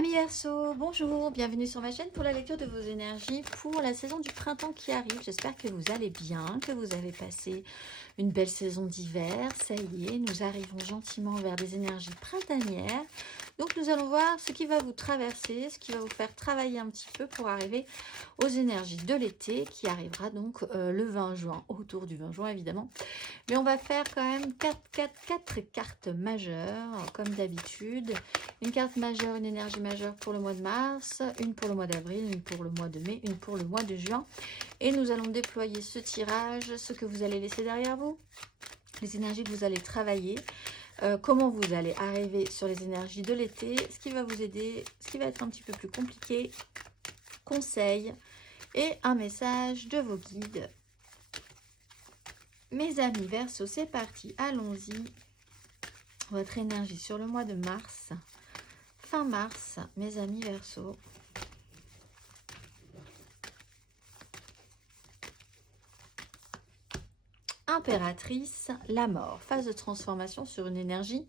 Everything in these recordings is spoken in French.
Amis Verseau, bonjour, bienvenue sur ma chaîne pour la lecture de vos énergies pour la saison du printemps qui arrive. J'espère que vous allez bien, que vous avez passé une belle saison d'hiver. Ça y est, nous arrivons gentiment vers des énergies printanières. Donc nous allons voir ce qui va vous traverser, ce qui va vous faire travailler un petit peu pour arriver aux énergies de l'été qui arrivera donc le 20 juin, autour du 20 juin évidemment. Mais on va faire quand même 4 cartes majeures, comme d'habitude. Une carte majeure, une énergie majeure pour le mois de mars, une pour le mois d'avril, une pour le mois de mai, une pour le mois de juin. Et nous allons déployer ce tirage, ce que vous allez laisser derrière vous, les énergies que vous allez travailler, comment vous allez arriver sur les énergies de l'été, ce qui va vous aider, ce qui va être un petit peu plus compliqué, conseils et un message de vos guides. Mes amis Verseau, c'est parti, allons-y. Votre énergie sur le mois de mars, fin mars, mes amis Verseau. Impératrice, la mort, phase de transformation sur une énergie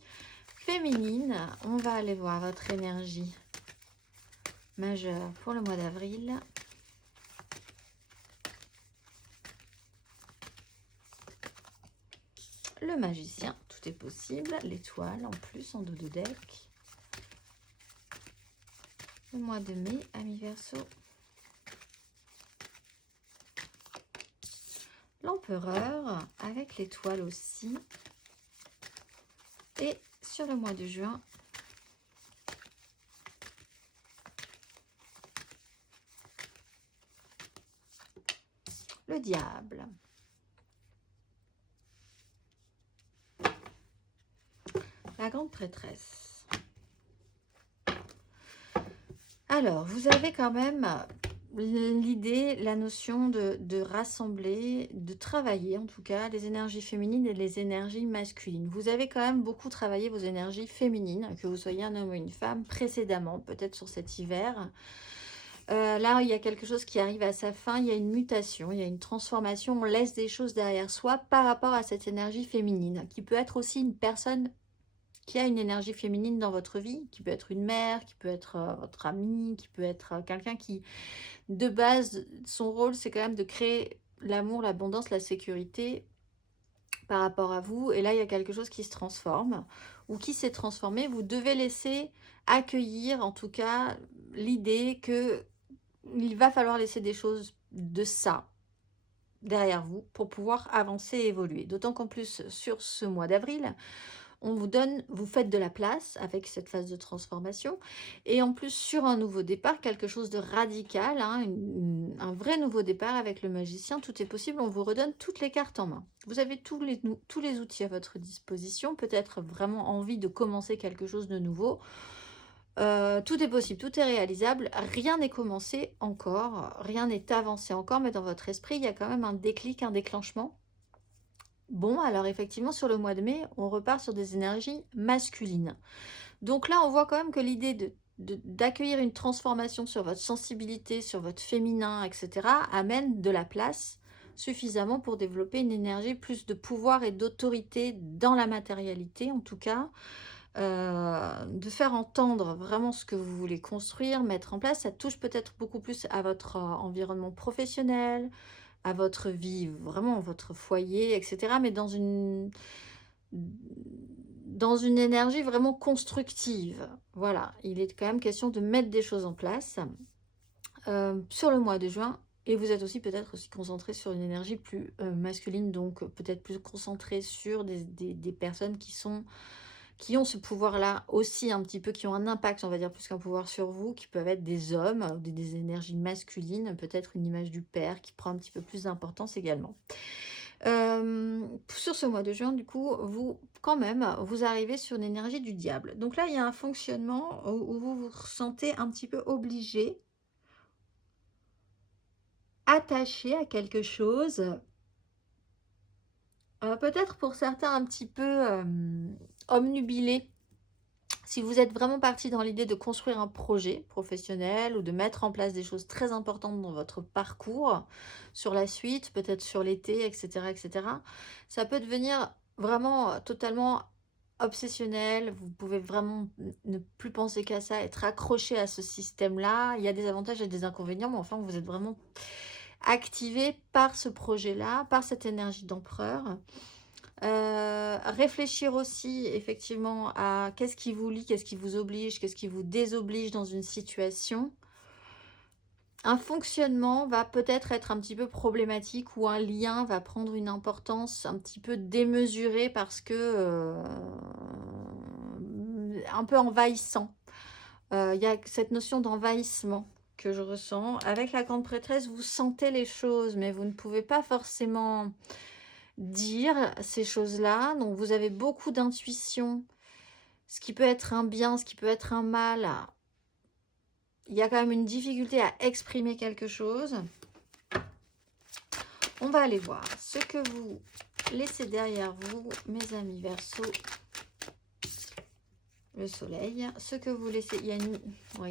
féminine. On va aller voir votre énergie majeure pour le mois d'avril. Le magicien, tout est possible. L'étoile en plus en dos de deck. Le mois de mai, amis Verseau. L'empereur avec l'étoile aussi. Et sur le mois de juin, le diable. La grande prêtresse. Alors, vous avez quand même l'idée, la notion de rassembler, de travailler en tout cas les énergies féminines et les énergies masculines. Vous avez quand même beaucoup travaillé vos énergies féminines, que vous soyez un homme ou une femme, précédemment, peut-être sur cet hiver. Là, il y a quelque chose qui arrive à sa fin, il y a une mutation, il y a une transformation, on laisse des choses derrière soi par rapport à cette énergie féminine, qui peut être aussi une personne qui a une énergie féminine dans votre vie, qui peut être une mère, qui peut être votre amie, qui peut être quelqu'un qui, de base, son rôle, c'est quand même de créer l'amour, l'abondance, la sécurité par rapport à vous. Et là, il y a quelque chose qui se transforme ou qui s'est transformé. Vous devez laisser accueillir, en tout cas, l'idée que il va falloir laisser des choses de ça derrière vous pour pouvoir avancer et évoluer. D'autant qu'en plus, sur ce mois d'avril, on vous donne, vous faites de la place avec cette phase de transformation. Et en plus, sur un nouveau départ, quelque chose de radical, hein, un vrai nouveau départ avec le magicien, tout est possible. On vous redonne toutes les cartes en main. Vous avez tous les outils à votre disposition. Peut-être vraiment envie de commencer quelque chose de nouveau. Tout est possible, tout est réalisable. Rien n'est commencé encore. Rien n'est avancé encore. Mais dans votre esprit, il y a quand même un déclic, un déclenchement. Bon, alors effectivement, sur le mois de mai, on repart sur des énergies masculines. Donc là, on voit quand même que l'idée d'accueillir une transformation sur votre sensibilité, sur votre féminin, etc., amène de la place suffisamment pour développer une énergie plus de pouvoir et d'autorité dans la matérialité, en tout cas. De faire entendre vraiment ce que vous voulez construire, mettre en place. Ça touche peut-être beaucoup plus à votre environnement professionnel, à votre vie, vraiment votre foyer, etc. Mais dans une énergie vraiment constructive. Voilà, il est quand même question de mettre des choses en place sur le mois de juin. Et vous êtes aussi peut-être aussi concentré sur une énergie plus masculine, donc peut-être plus concentré sur des personnes qui ont ce pouvoir-là aussi un petit peu, qui ont un impact, on va dire, plus qu'un pouvoir sur vous, qui peuvent être des hommes, ou des énergies masculines, peut-être une image du père qui prend un petit peu plus d'importance également. Sur ce mois de juin, du coup, quand même, vous arrivez sur une énergie du diable. Donc là, il y a un fonctionnement où vous vous sentez un petit peu obligé, attaché à quelque chose. Peut-être pour certains un petit peu omnubilé. Si vous êtes vraiment parti dans l'idée de construire un projet professionnel ou de mettre en place des choses très importantes dans votre parcours sur la suite, peut-être sur l'été, etc., etc., ça peut devenir vraiment totalement obsessionnel, vous pouvez vraiment ne plus penser qu'à ça, être accroché à ce système-là. Il y a des avantages et des inconvénients, mais enfin, vous êtes vraiment activé par ce projet-là, par cette énergie d'empereur. Réfléchir aussi effectivement à qu'est-ce qui vous lie, qu'est-ce qui vous oblige, qu'est-ce qui vous désoblige dans une situation. Un fonctionnement va peut-être être un petit peu problématique ou un lien va prendre une importance un petit peu démesurée parce que un peu envahissant. Il y a cette notion d'envahissement que je ressens. Avec la grande prêtresse, vous sentez les choses, mais vous ne pouvez pas forcément dire ces choses-là. Donc vous avez beaucoup d'intuition, ce qui peut être un bien, ce qui peut être un mal. Il y a quand même une difficulté à exprimer quelque chose. On va aller voir ce que vous laissez derrière vous, mes amis Verseau. Le soleil. Ce que vous laissez... Il y a une oui,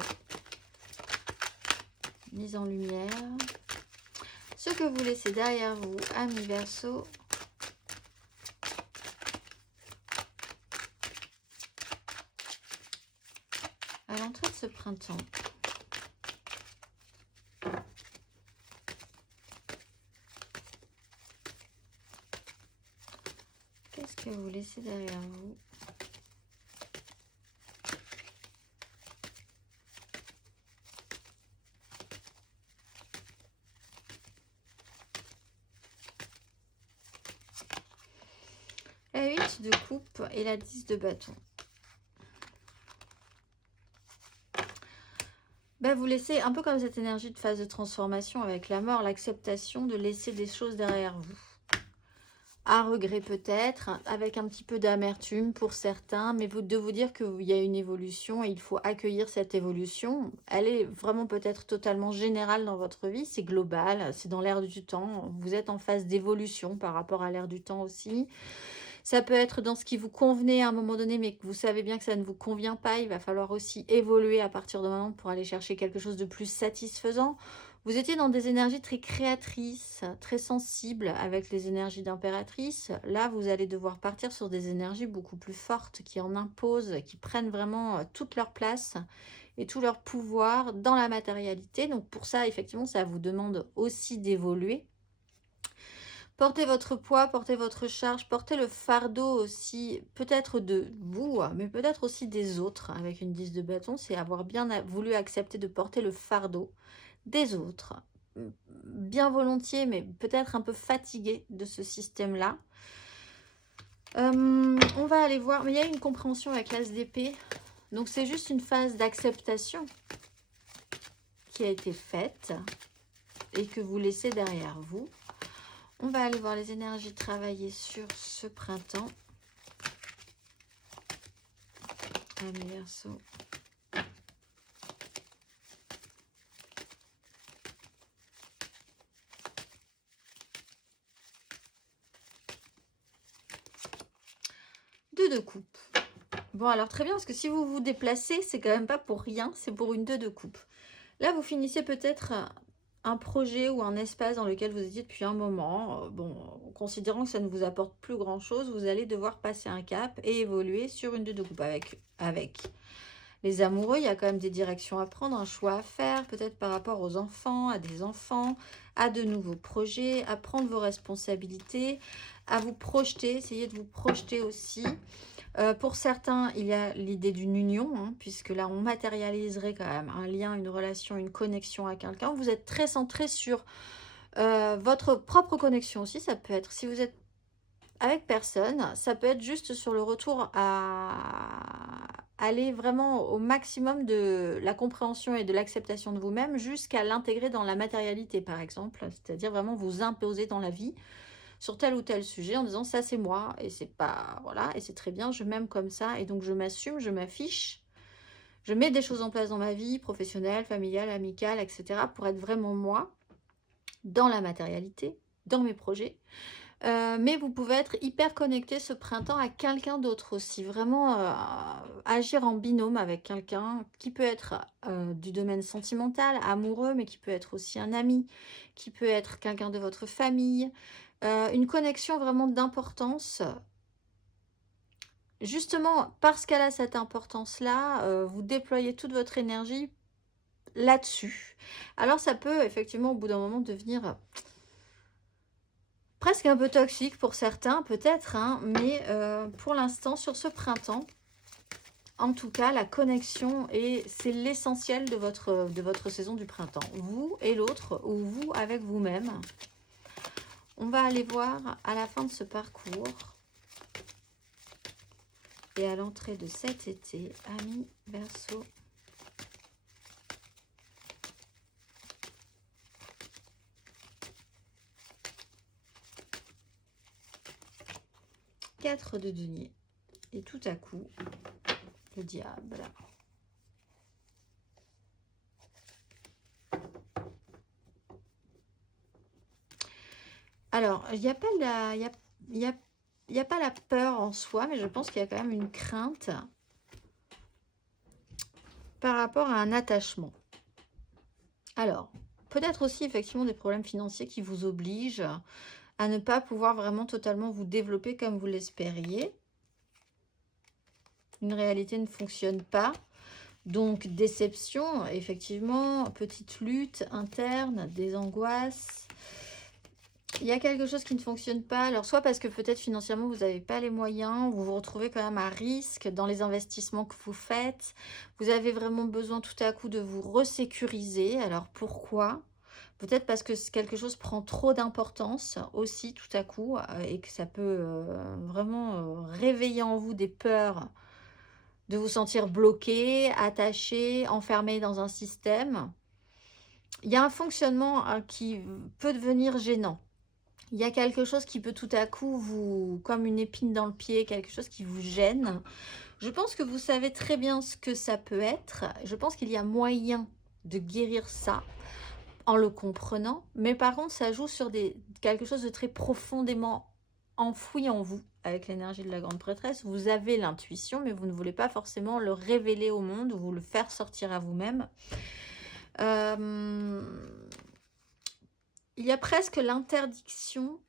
mise en lumière. Ce que vous laissez derrière vous, amis Verseau. À l'entrée de ce printemps. Qu'est-ce que vous laissez derrière vous? La 8 de coupe et la 10 de bâton. Ben, vous laissez un peu comme cette énergie de phase de transformation avec la mort, l'acceptation de laisser des choses derrière vous. À regret peut-être, avec un petit peu d'amertume pour certains, mais de vous dire qu'il y a une évolution et il faut accueillir cette évolution. Elle est vraiment peut-être totalement générale dans votre vie, c'est global, c'est dans l'air du temps. Vous êtes en phase d'évolution par rapport à l'air du temps aussi. Ça peut être dans ce qui vous convenait à un moment donné, mais que vous savez bien que ça ne vous convient pas. Il va falloir aussi évoluer à partir de maintenant pour aller chercher quelque chose de plus satisfaisant. Vous étiez dans des énergies très créatrices, très sensibles avec les énergies d'impératrice. Là, vous allez devoir partir sur des énergies beaucoup plus fortes qui en imposent, qui prennent vraiment toute leur place et tout leur pouvoir dans la matérialité. Donc pour ça, effectivement, ça vous demande aussi d'évoluer. Portez votre poids, portez votre charge, portez le fardeau aussi, peut-être de vous, mais peut-être aussi des autres. Avec une 10 de bâton, c'est avoir bien voulu accepter de porter le fardeau des autres. Bien volontiers, mais peut-être un peu fatigué de ce système-là. On va aller voir, mais il y a une compréhension avec l'as d'épée. Donc c'est juste une phase d'acceptation qui a été faite et que vous laissez derrière vous. On va aller voir les énergies travailler sur ce printemps. Amis Verseau. Deux de coupe. Bon, alors très bien, parce que si vous vous déplacez, c'est quand même pas pour rien, c'est pour une 2 de coupe. Là, vous finissez peut-être un projet ou un espace dans lequel vous étiez depuis un moment. Bon, considérant que ça ne vous apporte plus grand-chose, vous allez devoir passer un cap et évoluer sur une 2 de coupe. Avec les amoureux, il y a quand même des directions à prendre, un choix à faire, peut-être par rapport aux enfants, à des enfants, à de nouveaux projets, à prendre vos responsabilités, à vous projeter, essayer de vous projeter aussi. Pour certains, il y a l'idée d'une union, hein, puisque là, on matérialiserait quand même un lien, une relation, une connexion à quelqu'un. Vous êtes très centré sur votre propre connexion aussi. Ça peut être, si vous êtes avec personne, ça peut être juste sur le retour à aller vraiment au maximum de la compréhension et de l'acceptation de vous-même jusqu'à l'intégrer dans la matérialité, par exemple. C'est-à-dire vraiment vous imposer dans la vie sur tel ou tel sujet en disant ça c'est moi et c'est pas voilà et c'est très bien, je m'aime comme ça et donc je m'assume, je m'affiche, je mets des choses en place dans ma vie professionnelle, familiale, amicale, etc. pour être vraiment moi dans la matérialité, dans mes projets. Mais vous pouvez être hyper connecté ce printemps à quelqu'un d'autre aussi, vraiment agir en binôme avec quelqu'un qui peut être du domaine sentimental, amoureux, mais qui peut être aussi un ami, qui peut être quelqu'un de votre famille, une connexion vraiment d'importance justement, parce qu'elle a cette importance-là, vous déployez toute votre énergie là-dessus. Alors ça peut effectivement au bout d'un moment devenir presque un peu toxique pour certains peut-être, hein, mais pour l'instant sur ce printemps, en tout cas la connexion et c'est l'essentiel de votre saison du printemps. Vous et l'autre ou vous avec vous-même. On va aller voir à la fin de ce parcours et à l'entrée de cet été, amis Verseau. Quatre de denier. Et tout à coup, le diable. Alors, il n'y a pas la, il y a pas la peur en soi, mais je pense qu'il y a quand même une crainte par rapport à un attachement. Alors, peut-être aussi effectivement des problèmes financiers qui vous obligent à ne pas pouvoir vraiment totalement vous développer comme vous l'espériez. Une réalité ne fonctionne pas. Donc, déception, effectivement, petite lutte interne, des angoisses. Il y a quelque chose qui ne fonctionne pas. Alors, soit parce que peut-être financièrement, vous n'avez pas les moyens, vous vous retrouvez quand même à risque dans les investissements que vous faites. Vous avez vraiment besoin tout à coup de vous resécuriser. Alors, pourquoi? Peut-être parce que quelque chose prend trop d'importance aussi tout à coup et que ça peut vraiment réveiller en vous des peurs de vous sentir bloqué, attaché, enfermé dans un système. Il y a un fonctionnement qui peut devenir gênant. Il y a quelque chose qui peut tout à coup vous, comme une épine dans le pied, quelque chose qui vous gêne. Je pense que vous savez très bien ce que ça peut être. Je pense qu'il y a moyen de guérir ça en le comprenant. Mais par contre, ça joue sur quelque chose de très profondément enfoui en vous. Avec l'énergie de la grande prêtresse, vous avez l'intuition, mais vous ne voulez pas forcément le révéler au monde ou le faire sortir à vous-même. Il y a presque l'interdiction,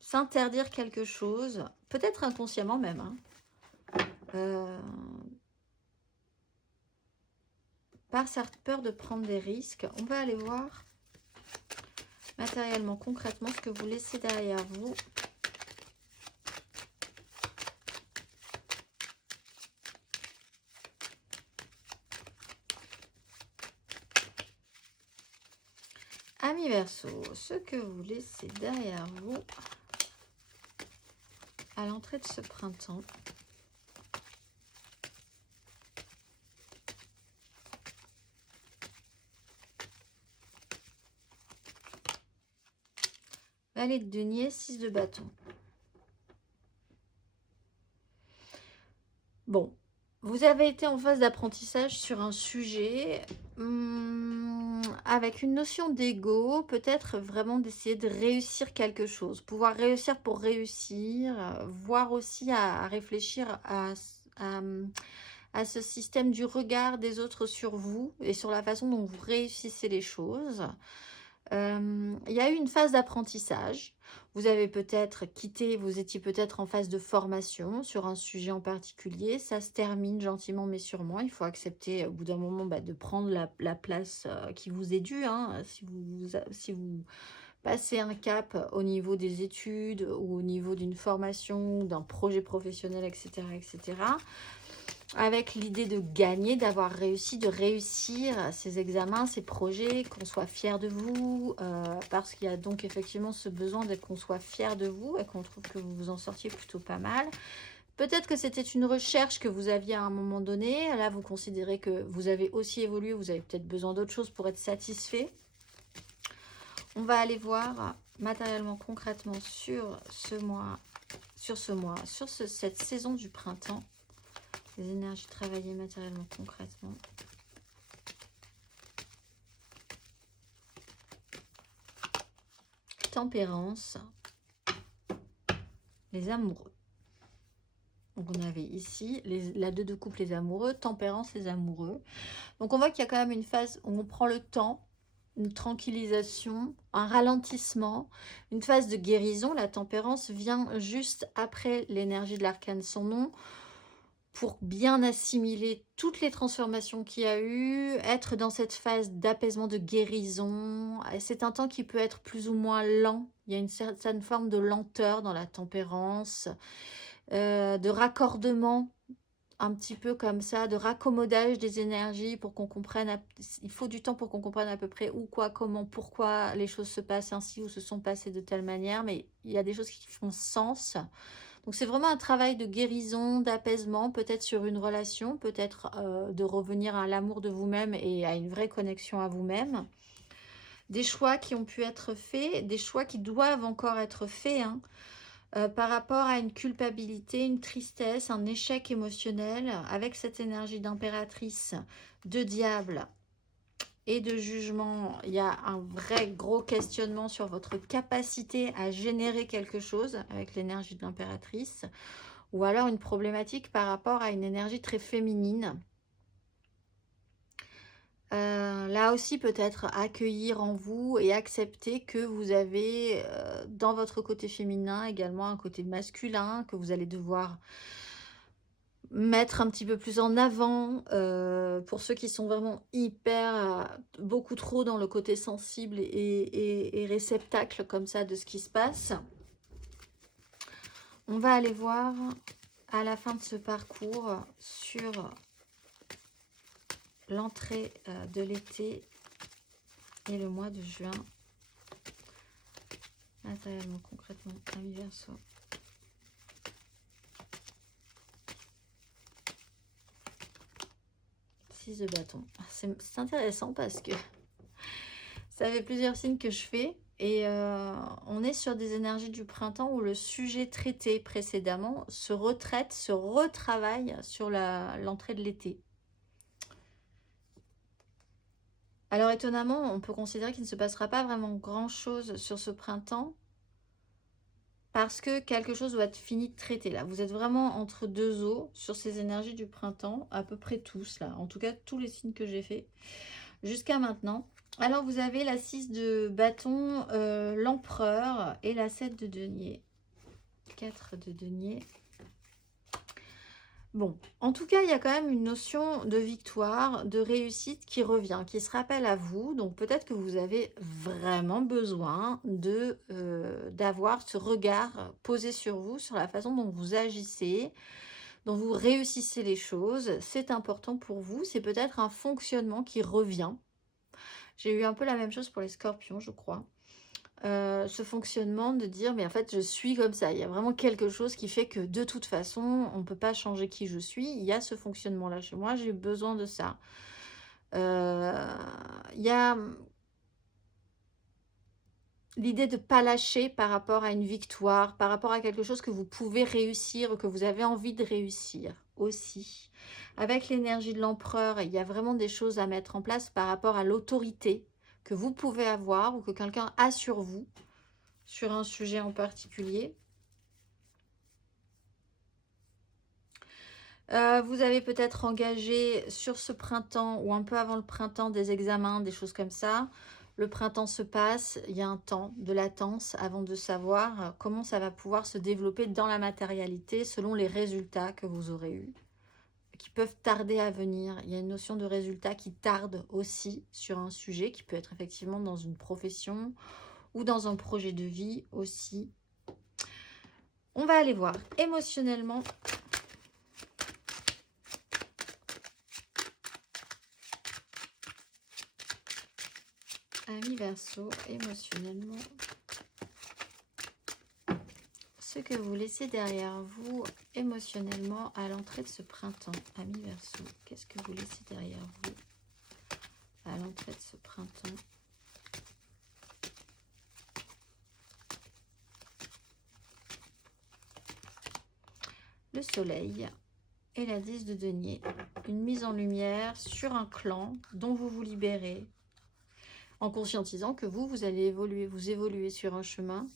s'interdire quelque chose, peut-être inconsciemment même, hein, par cette peur de prendre des risques. On va aller voir matériellement, concrètement, ce que vous laissez derrière vous. Amis Verseau, ce que vous laissez derrière vous à l'entrée de ce printemps. Valet de denier, 6 de bâton. Bon, vous avez été en phase d'apprentissage sur un sujet avec une notion d'ego, peut-être vraiment d'essayer de réussir quelque chose, pouvoir réussir pour réussir, voire aussi à réfléchir à ce système du regard des autres sur vous et sur la façon dont vous réussissez les choses. Il y a eu une phase d'apprentissage. Vous avez peut-être quitté, vous étiez peut-être en phase de formation sur un sujet en particulier. Ça se termine gentiment mais sûrement. Il faut accepter au bout d'un moment de prendre la place qui vous est due. Hein, si vous passez un cap au niveau des études ou au niveau d'une formation, d'un projet professionnel, etc., etc., avec l'idée de gagner, d'avoir réussi, de réussir ces examens, ces projets, qu'on soit fier de vous, parce qu'il y a donc effectivement ce besoin qu'on soit fier de vous et qu'on trouve que vous vous en sortiez plutôt pas mal. Peut-être que c'était une recherche que vous aviez à un moment donné. Là, vous considérez que vous avez aussi évolué, vous avez peut-être besoin d'autre chose pour être satisfait. On va aller voir matériellement, concrètement sur cette saison du printemps. Les énergies travaillées matériellement, concrètement. Tempérance. Les amoureux. Donc on avait ici la 2 de couple, les amoureux. Tempérance, les amoureux. Donc on voit qu'il y a quand même une phase où on prend le temps une tranquillisation, un ralentissement, une phase de guérison. La tempérance vient juste après l'énergie de l'arcane sans nom, pour bien assimiler toutes les transformations qu'il y a eu, être dans cette phase d'apaisement, de guérison. C'est un temps qui peut être plus ou moins lent. Il y a une certaine forme de lenteur dans la tempérance, de raccordement, un petit peu comme ça, de raccommodage des énergies pour qu'on comprenne. Il faut du temps pour qu'on comprenne à peu près où, quoi, comment, pourquoi les choses se passent ainsi ou se sont passées de telle manière. Mais il y a des choses qui font sens. Donc c'est vraiment un travail de guérison, d'apaisement, peut-être sur une relation, peut-être de revenir à l'amour de vous-même et à une vraie connexion à vous-même. Des choix qui ont pu être faits, des choix qui doivent encore être faits, hein, par rapport à une culpabilité, une tristesse, un échec émotionnel, avec cette énergie d'impératrice, de diable et de jugement. Il y a un vrai gros questionnement sur votre capacité à générer quelque chose avec l'énergie de l'impératrice, ou alors une problématique par rapport à une énergie très féminine. Là aussi, peut-être accueillir en vous et accepter que vous avez dans votre côté féminin également un côté masculin que vous allez devoir mettre un petit peu plus en avant. Pour ceux qui sont vraiment hyper, beaucoup trop dans le côté sensible et réceptacle comme ça de ce qui se passe. On va aller voir à la fin de ce parcours sur l'entrée de l'été et le mois de juin. Matériellement, concrètement, Ami Verseau. De bâton. C'est intéressant parce que ça fait plusieurs signes que je fais et on est sur des énergies du printemps où le sujet traité précédemment se retraite, se retravaille sur l'entrée de l'été. Alors étonnamment, on peut considérer qu'il ne se passera pas vraiment grand-chose sur ce printemps parce que quelque chose doit être fini de traiter. Là, vous êtes vraiment entre deux eaux sur ces énergies du printemps, à peu près tous, là. En tout cas, tous les signes que j'ai faits jusqu'à maintenant. Alors, vous avez la 6 de bâton, l'empereur et la 7 de denier. 4 de denier. Bon, en tout cas, il y a quand même une notion de victoire, de réussite qui revient, qui se rappelle à vous. Donc, peut-être que vous avez vraiment besoin d'avoir ce regard posé sur vous, sur la façon dont vous agissez, dont vous réussissez les choses. C'est important pour vous. C'est peut-être un fonctionnement qui revient. J'ai eu un peu la même chose pour les scorpions, je crois. Ce fonctionnement de dire, mais en fait, je suis comme ça. Il y a vraiment quelque chose qui fait que de toute façon, on ne peut pas changer qui je suis. Il y a ce fonctionnement-là chez moi, j'ai besoin de ça. Il y a l'idée de ne pas lâcher par rapport à une victoire, par rapport à quelque chose que vous pouvez réussir ou que vous avez envie de réussir aussi. Avec l'énergie de l'empereur, il y a vraiment des choses à mettre en place par rapport à l'autorité que vous pouvez avoir ou que quelqu'un a sur vous, sur un sujet en particulier. Vous avez peut-être engagé sur ce printemps ou un peu avant le printemps des examens, des choses comme ça. Le printemps se passe, il y a un temps de latence avant de savoir comment ça va pouvoir se développer dans la matérialité selon les résultats que vous aurez eus, qui peuvent tarder à venir. Il y a une notion de résultat qui tarde aussi sur un sujet, qui peut être effectivement dans une profession ou dans un projet de vie aussi. On va aller voir émotionnellement. Ami Verseau, émotionnellement, ce que vous laissez derrière vous émotionnellement à l'entrée de ce printemps. Ami Verseau, qu'est-ce que vous laissez derrière vous à l'entrée de ce printemps? Le soleil et la 10 de denier. Une mise en lumière sur un clan dont vous vous libérez en conscientisant que vous allez évoluer. Vous évoluez sur un chemin.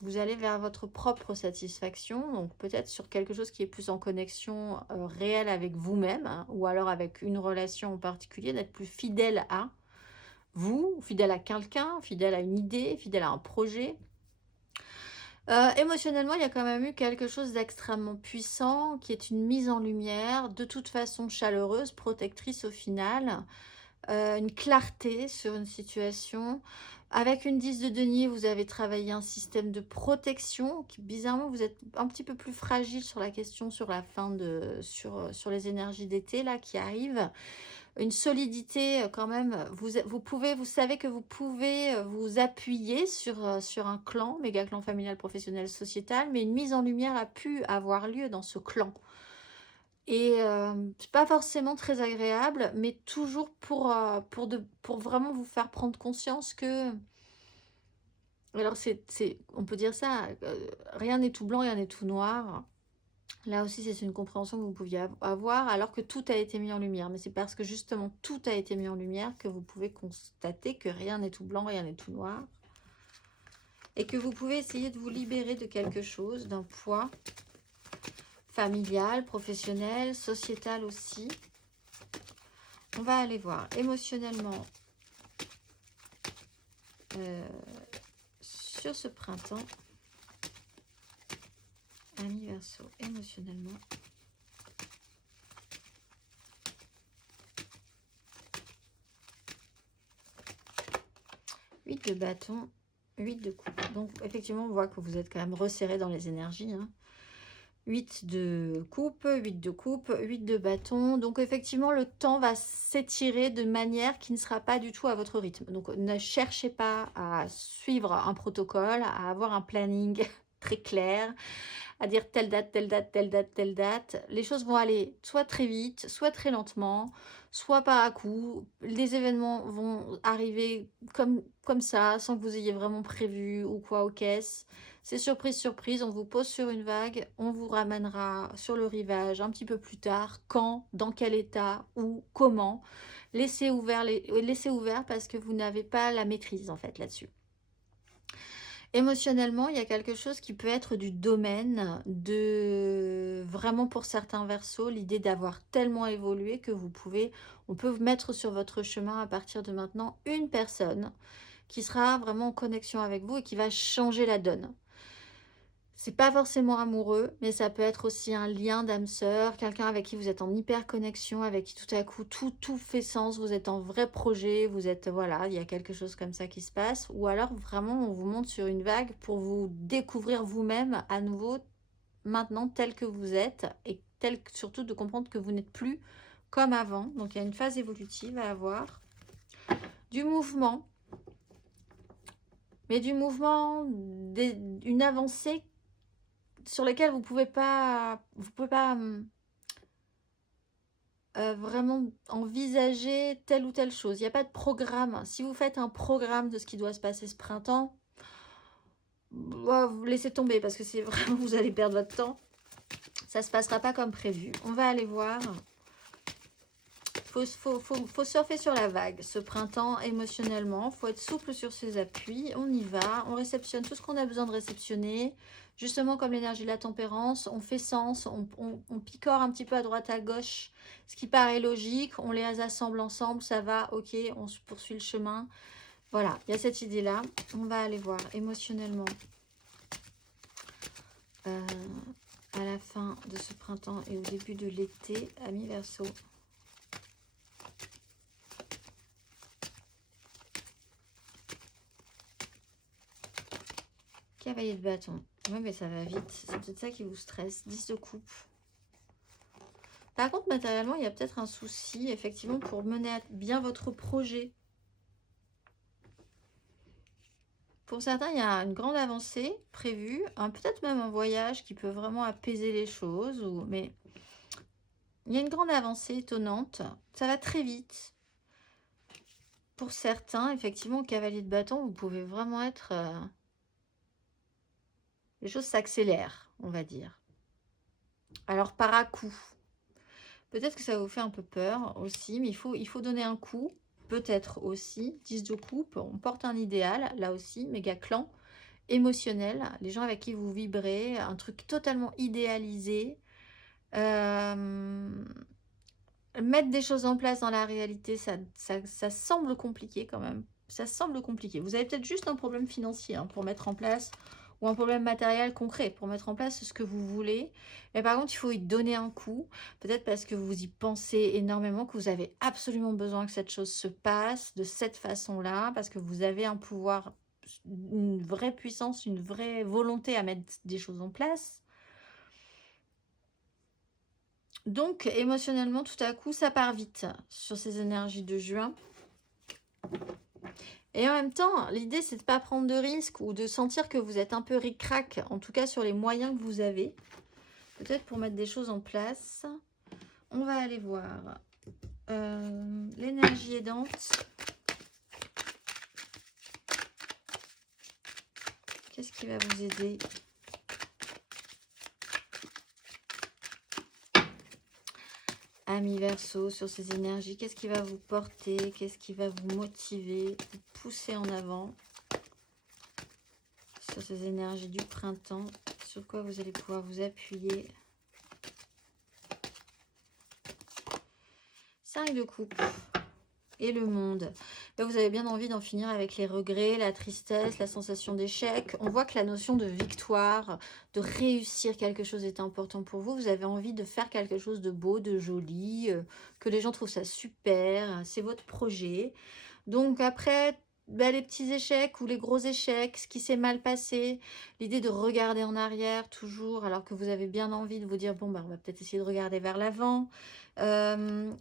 Vous allez vers votre propre satisfaction, donc peut-être sur quelque chose qui est plus en connexion réelle avec vous-même, hein, ou alors avec une relation en particulier, d'être plus fidèle à, vous, fidèle à quelqu'un, fidèle à une idée, fidèle à un projet. Émotionnellement, il y a quand même eu quelque chose d'extrêmement puissant, qui est une mise en lumière, de toute façon chaleureuse, protectrice au final, une clarté sur une situation. Avec une 10 de denier, vous avez travaillé un système de protection qui, bizarrement, vous êtes un petit peu plus fragile sur la question, sur la fin de, sur les énergies d'été là qui arrivent. Une solidité quand même, vous savez que vous pouvez vous appuyer sur un clan, méga clan familial, professionnel, sociétal, mais une mise en lumière a pu avoir lieu dans ce clan. Et c'est pas forcément très agréable, mais toujours pour vraiment vous faire prendre conscience que... Alors, on peut dire ça, rien n'est tout blanc, rien n'est tout noir. Là aussi, c'est une compréhension que vous pouviez avoir, alors que tout a été mis en lumière. Mais c'est parce que justement, tout a été mis en lumière que vous pouvez constater que rien n'est tout blanc, rien n'est tout noir. Et que vous pouvez essayer de vous libérer de quelque chose, d'un poids familial, professionnel, sociétal aussi. On va aller voir émotionnellement sur ce printemps. Ami Verseau, émotionnellement. Huit de bâton, 8 de coupe. Donc effectivement, on voit que vous êtes quand même resserré dans les énergies. 8 de coupe, 8 de coupe, 8 de bâton. Donc effectivement, le temps va s'étirer de manière qui ne sera pas du tout à votre rythme. Donc ne cherchez pas à suivre un protocole, à avoir un planning très clair, à dire telle date, telle date, telle date, telle date. Les choses vont aller soit très vite, soit très lentement, soit par à coup. Les événements vont arriver comme ça, sans que vous ayez vraiment prévu ou quoi aux caisses. C'est surprise, surprise, on vous pose sur une vague, on vous ramènera sur le rivage un petit peu plus tard. Quand, dans quel état, où, comment. Laissez ouvert parce que vous n'avez pas la maîtrise en fait là-dessus. Émotionnellement, il y a quelque chose qui peut être du domaine de, vraiment pour certains versos, l'idée d'avoir tellement évolué que on peut vous mettre sur votre chemin à partir de maintenant une personne qui sera vraiment en connexion avec vous et qui va changer la donne. C'est pas forcément amoureux, mais ça peut être aussi un lien d'âme sœur, quelqu'un avec qui vous êtes en hyper connexion, avec qui tout à coup tout fait sens, vous êtes en vrai projet, vous êtes, voilà, il y a quelque chose comme ça qui se passe. Ou alors vraiment on vous monte sur une vague pour vous découvrir vous-même à nouveau, maintenant tel que vous êtes, et surtout de comprendre que vous n'êtes plus comme avant. Donc il y a une phase évolutive à avoir. Du mouvement, mais du mouvement, une avancée sur lesquels vous pouvez pas vraiment envisager telle ou telle chose. Il n'y a pas de programme. Si vous faites un programme de ce qui doit se passer ce printemps, vous laissez tomber parce que c'est vraiment, vous allez perdre votre temps. Ça ne se passera pas comme prévu. On va aller voir. Faut surfer sur la vague ce printemps émotionnellement. Faut être souple sur ses appuis. On y va. On réceptionne tout ce qu'on a besoin de réceptionner. Justement, comme l'énergie de la tempérance, on fait sens. On picore un petit peu à droite à gauche. Ce qui paraît logique. On les assemble ensemble. Ça va. Ok. On poursuit le chemin. Voilà. Il y a cette idée-là. On va aller voir émotionnellement. À la fin de ce printemps et au début de l'été, amis Verseau. Cavalier de bâton. Oui, mais ça va vite. C'est peut-être ça qui vous stresse. 10 de coupe. Par contre, matériellement, il y a peut-être un souci, effectivement, pour mener à bien votre projet. Pour certains, il y a une grande avancée prévue. Peut-être même un voyage qui peut vraiment apaiser les choses. Mais il y a une grande avancée étonnante. Ça va très vite. Pour certains, effectivement, cavalier de bâton, vous pouvez vraiment être... Les choses s'accélèrent, on va dire. Alors, par à coup. Peut-être que ça vous fait un peu peur aussi, mais il faut donner un coup. Peut-être aussi. 10 de coupe, on porte un idéal, là aussi, méga clan. Émotionnel, les gens avec qui vous vibrez, un truc totalement idéalisé. mettre des choses en place dans la réalité, ça semble compliqué quand même. Ça semble compliqué. Vous avez peut-être juste un problème financier hein, pour mettre en place, ou un problème matériel concret pour mettre en place ce que vous voulez. Mais par contre, il faut y donner un coup. Peut-être parce que vous y pensez énormément, que vous avez absolument besoin que cette chose se passe de cette façon-là, parce que vous avez un pouvoir, une vraie puissance, une vraie volonté à mettre des choses en place. Donc, émotionnellement, tout à coup, ça part vite sur ces énergies de juin. Et en même temps, l'idée, c'est de ne pas prendre de risques ou de sentir que vous êtes un peu ric-rac, en tout cas sur les moyens que vous avez. Peut-être pour mettre des choses en place. On va aller voir l'énergie aidante. Qu'est-ce qui va vous aider ? Ami Verseau, sur ces énergies, qu'est-ce qui va vous porter? Qu'est-ce qui va vous motiver, vous pousser en avant? Sur ces énergies du printemps, sur quoi vous allez pouvoir vous appuyer? 5 de coupe et le monde. Là, vous avez bien envie d'en finir avec les regrets, la tristesse, la sensation d'échec. On voit que la notion de victoire, de réussir quelque chose est important pour vous. Vous avez envie de faire quelque chose de beau, de joli, que les gens trouvent ça super. C'est votre projet. Donc après, les petits échecs ou les gros échecs, ce qui s'est mal passé, l'idée de regarder en arrière toujours, alors que vous avez bien envie de vous dire, bon, on va peut-être essayer de regarder vers l'avant.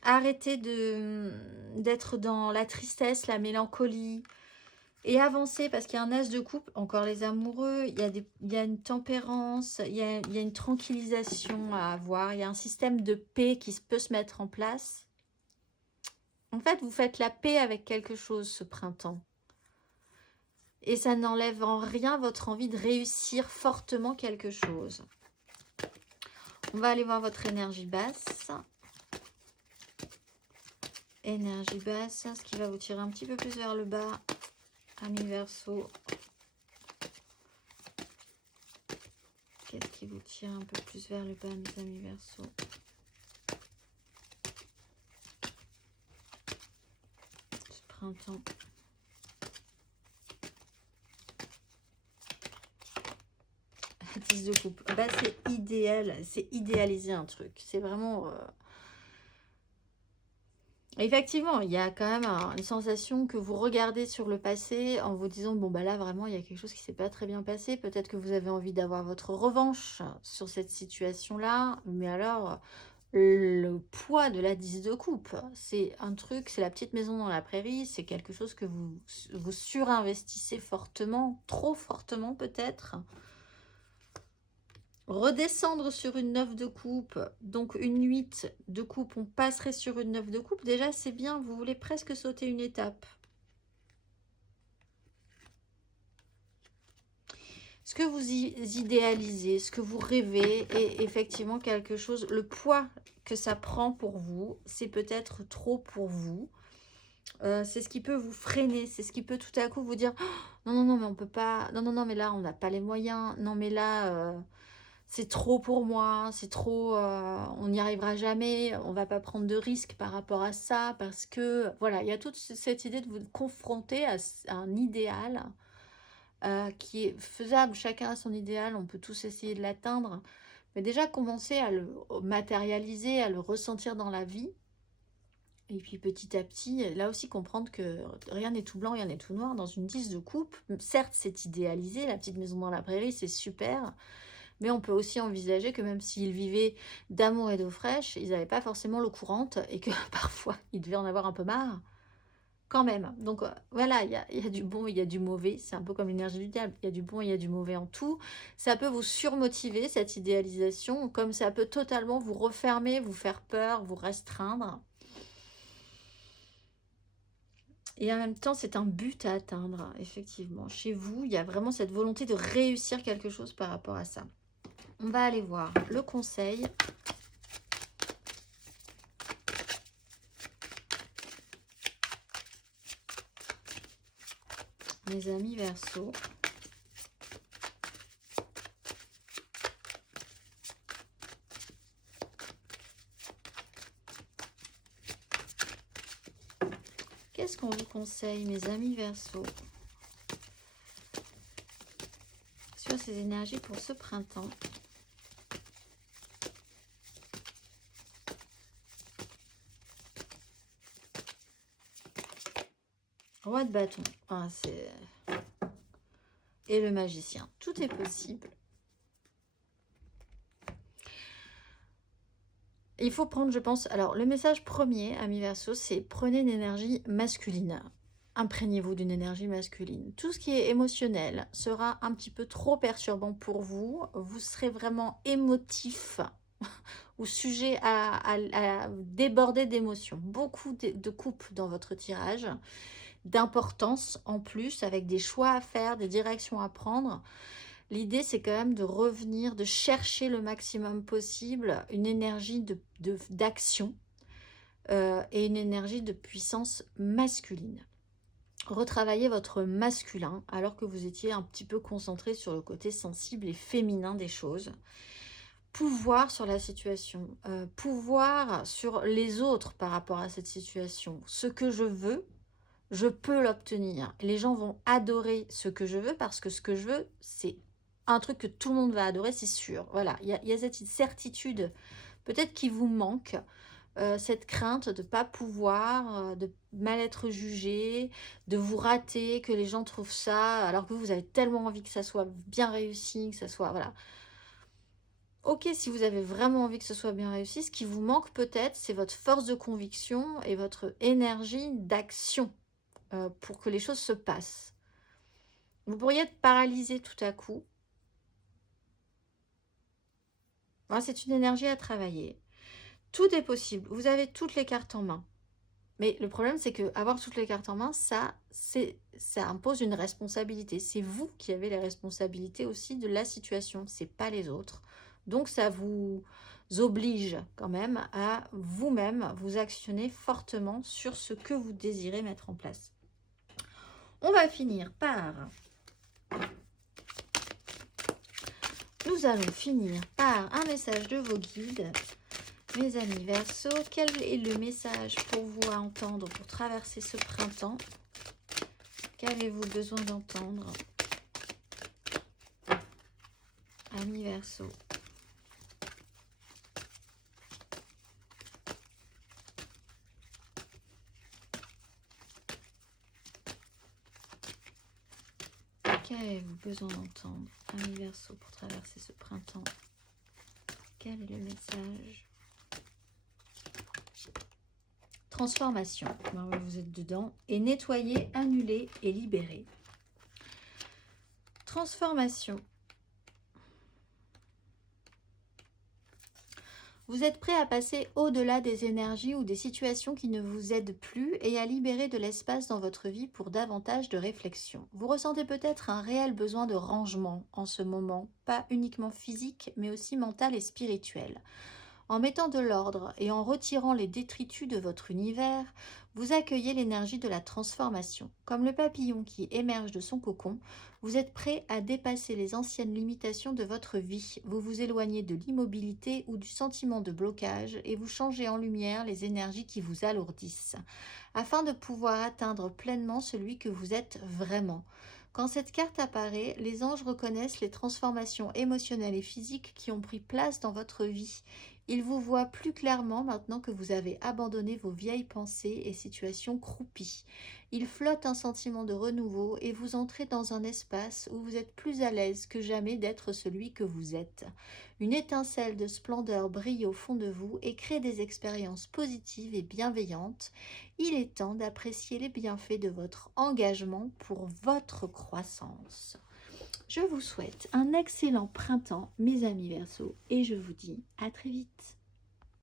Arrêtez d'être dans la tristesse, la mélancolie et avancer parce qu'il y a un as de coupe, encore les amoureux, il y a une tempérance, il y a une tranquillisation à avoir, il y a un système de paix qui peut se mettre en place. En fait, vous faites la paix avec quelque chose ce printemps. Et ça n'enlève en rien votre envie de réussir fortement quelque chose. On va aller voir votre énergie basse. Énergie basse, ce qui va vous tirer un petit peu plus vers le bas. Ami Verseau. Qu'est-ce qui vous tire un peu plus vers le bas, mes amis Verseau? Ce printemps. La 10 de coupe. Bah, c'est idéal, c'est idéaliser un truc. C'est vraiment... Effectivement, il y a quand même une sensation que vous regardez sur le passé en vous disant, bon, bah là, vraiment, il y a quelque chose qui s'est pas très bien passé. Peut-être que vous avez envie d'avoir votre revanche sur cette situation-là. Mais alors, le poids de la 10 de coupe, c'est un truc, c'est la petite maison dans la prairie. C'est quelque chose que vous surinvestissez fortement, trop fortement peut-être. Redescendre sur une 9 de coupe, donc une 8 de coupe, on passerait sur une 9 de coupe. Déjà, c'est bien, vous voulez presque sauter une étape. Ce que vous idéalisez, ce que vous rêvez est effectivement quelque chose, le poids que ça prend pour vous, c'est peut-être trop pour vous. C'est ce qui peut vous freiner, c'est ce qui peut tout à coup vous dire oh, non, non, non, mais on peut pas, non, non, non, mais là, on n'a pas les moyens, non, mais là... c'est trop pour moi, c'est trop, on n'y arrivera jamais, on va pas prendre de risques par rapport à ça, parce que, voilà, il y a toute cette idée de vous confronter à un idéal qui est faisable, chacun a son idéal, on peut tous essayer de l'atteindre, mais déjà commencer à le matérialiser, à le ressentir dans la vie, et puis petit à petit, là aussi comprendre que rien n'est tout blanc, rien n'est tout noir dans une 10 de coupe. Certes, c'est idéalisé, la petite maison dans la prairie, c'est super, mais on peut aussi envisager que même s'ils vivaient d'amour et d'eau fraîche, ils n'avaient pas forcément l'eau courante et que parfois, ils devaient en avoir un peu marre quand même. Donc voilà, il y a du bon, il y a du mauvais. C'est un peu comme l'énergie du diable. Il y a du bon, il y a du mauvais en tout. Ça peut vous surmotiver, cette idéalisation, comme ça peut totalement vous refermer, vous faire peur, vous restreindre. Et en même temps, c'est un but à atteindre, effectivement. Chez vous, il y a vraiment cette volonté de réussir quelque chose par rapport à ça. On va aller voir le conseil. Mes amis Verseau. Qu'est-ce qu'on vous conseille, mes amis Verseau, sur ces énergies pour ce printemps? Roi de bâton. Ah, et le magicien. Tout est possible. Il faut prendre, je pense... Alors, le message premier, amis Verseau, c'est prenez une énergie masculine. Imprégnez-vous d'une énergie masculine. Tout ce qui est émotionnel sera un petit peu trop perturbant pour vous. Vous serez vraiment émotif ou sujet à déborder d'émotions. Beaucoup de coupes dans votre tirage, d'importance en plus, avec des choix à faire, des directions à prendre. L'idée, c'est quand même de revenir, de chercher le maximum possible une énergie d'action et une énergie de puissance masculine. Retravaillez votre masculin alors que vous étiez un petit peu concentré sur le côté sensible et féminin des choses. Pouvoir sur la situation, pouvoir sur les autres par rapport à cette situation. Ce que je veux, je peux l'obtenir. Les gens vont adorer ce que je veux parce que ce que je veux, c'est un truc que tout le monde va adorer, c'est sûr. Voilà, il y a cette certitude peut-être qui vous manque, cette crainte de ne pas pouvoir, de mal être jugé, de vous rater, que les gens trouvent ça, alors que vous avez tellement envie que ça soit bien réussi, que ça soit... Voilà. Ok, si vous avez vraiment envie que ce soit bien réussi, ce qui vous manque peut-être, c'est votre force de conviction et votre énergie d'action pour que les choses se passent. Vous pourriez être paralysé tout à coup. Voilà, c'est une énergie à travailler. Tout est possible. Vous avez toutes les cartes en main. Mais le problème, c'est que avoir toutes les cartes en main, ça impose une responsabilité. C'est vous qui avez les responsabilités aussi de la situation. C'est pas les autres. Donc, ça vous oblige quand même à vous-même vous actionner fortement sur ce que vous désirez mettre en place. On va finir par... Nous allons finir par un message de vos guides. Mes amis Verseau, quel est le message pour vous à entendre pour traverser ce printemps? Qu'avez-vous besoin d'entendre? Amis Verseau. Qu'avez-vous besoin d'entendre, amis Verseau, pour traverser ce printemps? Quel est le message? Transformation, vous êtes dedans. Et nettoyer, annuler et libérer. Transformation. Vous êtes prêt à passer au-delà des énergies ou des situations qui ne vous aident plus et à libérer de l'espace dans votre vie pour davantage de réflexion. Vous ressentez peut-être un réel besoin de rangement en ce moment, pas uniquement physique, mais aussi mental et spirituel. En mettant de l'ordre et en retirant les détritus de votre univers, vous accueillez l'énergie de la transformation. Comme le papillon qui émerge de son cocon, vous êtes prêt à dépasser les anciennes limitations de votre vie. Vous vous éloignez de l'immobilité ou du sentiment de blocage et vous changez en lumière les énergies qui vous alourdissent, afin de pouvoir atteindre pleinement celui que vous êtes vraiment. Quand cette carte apparaît, les anges reconnaissent les transformations émotionnelles et physiques qui ont pris place dans votre vie. Ils vous voient plus clairement maintenant que vous avez abandonné vos vieilles pensées et situations croupies. Il flotte un sentiment de renouveau et vous entrez dans un espace où vous êtes plus à l'aise que jamais d'être celui que vous êtes. Une étincelle de splendeur brille au fond de vous et crée des expériences positives et bienveillantes. Il est temps d'apprécier les bienfaits de votre engagement pour votre croissance. Je vous souhaite un excellent printemps, mes amis Verseaux, et je vous dis à très vite.